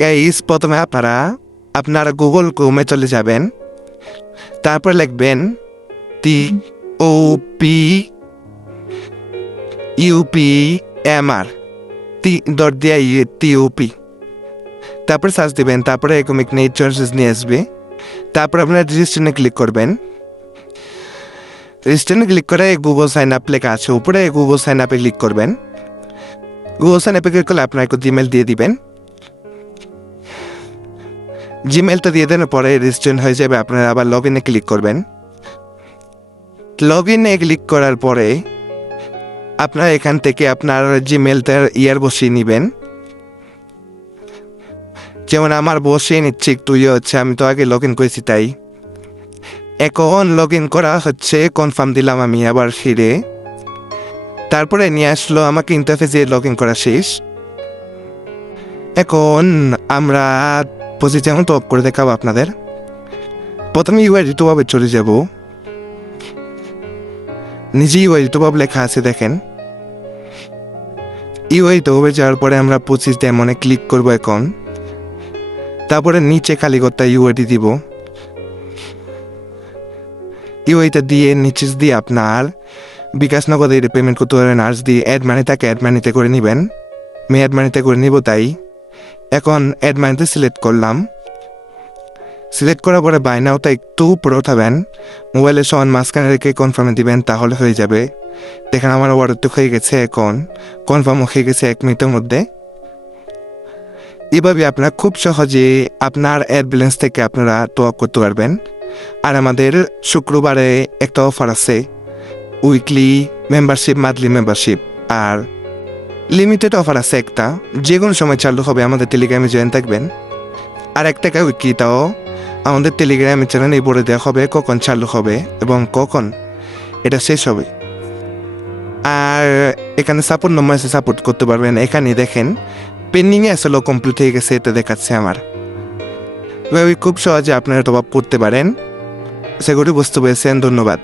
Guys প্রথমে আপনারা Google ক্রোমে চলে যাবেন, তারপর লিখবেন TOPUPMR TOP, তারপর সার্চ দিবেন, তারপরে এরকম একটা নেট চার্জেস নিয়ে আসবে। তারপর আপনারা রেজিস্ট্রেশনে ক্লিক করবেন। রেজিস্ট্রেশনে ক্লিক করে গুগল সাইন আপ লেখা আছে উপরে, গুগল সাইন আপে ক্লিক করবেন। গুগল সাইন আপে ক্লিক করলে আপনার একটা জিমেল দিয়ে দিবেন। জিমেলটা দিয়ে দেওয়ার পরে রেজিস্ট্রেশন হয়ে যাবে। আপনারা আবার লগ ইনে ক্লিক করবেন। লগ ইনে ক্লিক করার পরে আপনারা এখান থেকে আপনার জিমেলটার বসিয়ে নেবেন। যেমন আমার বসিয়ে নিচ্ছে একটু হচ্ছে, আমি তো আগে লগ ইন করেছি তাই। এখন লগ ইন করা হচ্ছে, কনফার্ম দিলাম আমি আবার ফিরে। তারপরে নিয়ে আসলো আমাকে ইন্টারফেসে লগ ইন করা শেষ। এখন আমরা যেমন টপ করে দেখাবো আপনাদের। প্রথমে ইউআইডি টপ চলে যাব। নিজে ইউআইডি টপ লেখা আছে দেখেন। ইউআইডি টপে যাওয়ার পরে আমরা 25 ডেমনে ক্লিক করবো এখন। তারপরে নিচে খালি করতে ইউআইডি দিব। ইউআইটা দিয়ে নিচে দিয়ে আপনার বিকাশ নগদে পেমেন্ট করতে পারবেন। আর যদি অ্যাড মানি থাকে অ্যাড মানিতে করে নেবেন। আমি অ্যাড মানিতে করে নিব তাই। এখন অ্যাড মানিতে সিলেক্ট করলাম। সিলেক্ট করার পরে বাই নাওটা একটু উপরে উঠাবেন, মোবাইলের সমান মাঝখানে রেখে কনফার্মে দিবেন, তাহলে হয়ে যাবে। দেখেন আমার অর্ডারটা হয়ে গেছে, এখন কনফার্ম হয়ে গেছে 1 মিনিটের মধ্যে। এভাবে আপনারা খুব সহজে আপনার অ্যাড ব্যালেন্স থেকে আপনারা টপ করতে পারবেন। আর আমাদের শুক্রবারে একটা অফার আছে, উইকলি মেম্বারশিপ, মান্থলি মেম্বারশিপ আর লিমিটেড অফার আছে একটা, যে কোনো সময় চালু হবে। আমাদের টেলিগ্রামে জয়েন থাকবেন। আর একটা উইকলিটাও আমাদের টেলিগ্রামে চ্যানেলে বলে দেওয়া হবে কখন চালু হবে এবং কখন এটা শেষ হবে। আর এখানে সাপোর্ট নম্বর আছে, সাপোর্ট করতে পারবেন। এখানে দেখেন পেন্ডিংয়ে আসলে কমপ্লিট হয়ে গেছে, এটা দেখাচ্ছে আমার। খুব সহজে আপনারা টপ আপ করতে পারেন। সেগুলি বুঝতে পেরেছেন, ধন্যবাদ।